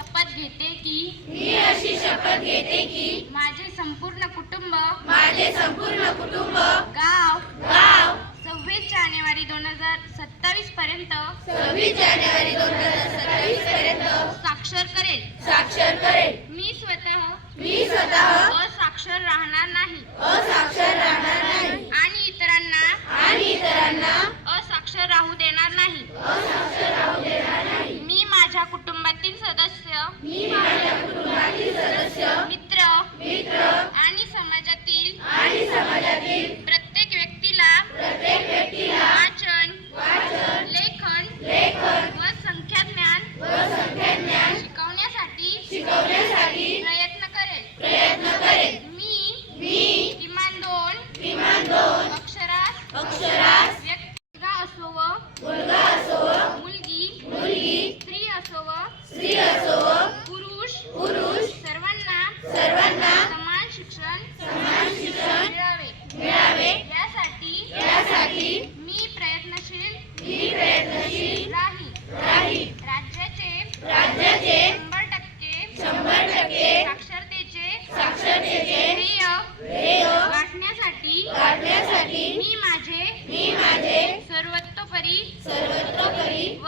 शपथ घेते की माझे संपूर्ण कुटुंब गाव 26 जानेवारी 2027 पर्यंत साक्षर करेल। मी स्वतः असाक्षर राहणार नाही आणि इतरांना असाक्षर राहू देणार नाही। मी माझ्या कुटुंबातील सदस्य मित्र आणि समाजातील प्रत्येक व्यक्तीला वाचन लेखन व संख्याज्ञान शिकवण्यासाठी प्रयत्न करेल। मी किमान दोन अक्षरास मुलगा असो व मुलगी स्त्री असो व पुरुष सर्वांना समान शिक्षण मिळावे यासाठी मी प्रयत्नशील राहील। राज्याचे 100% साक्षरतेचे ध्येय गाठण्यासाठी मी माझे सर्वतोपरी व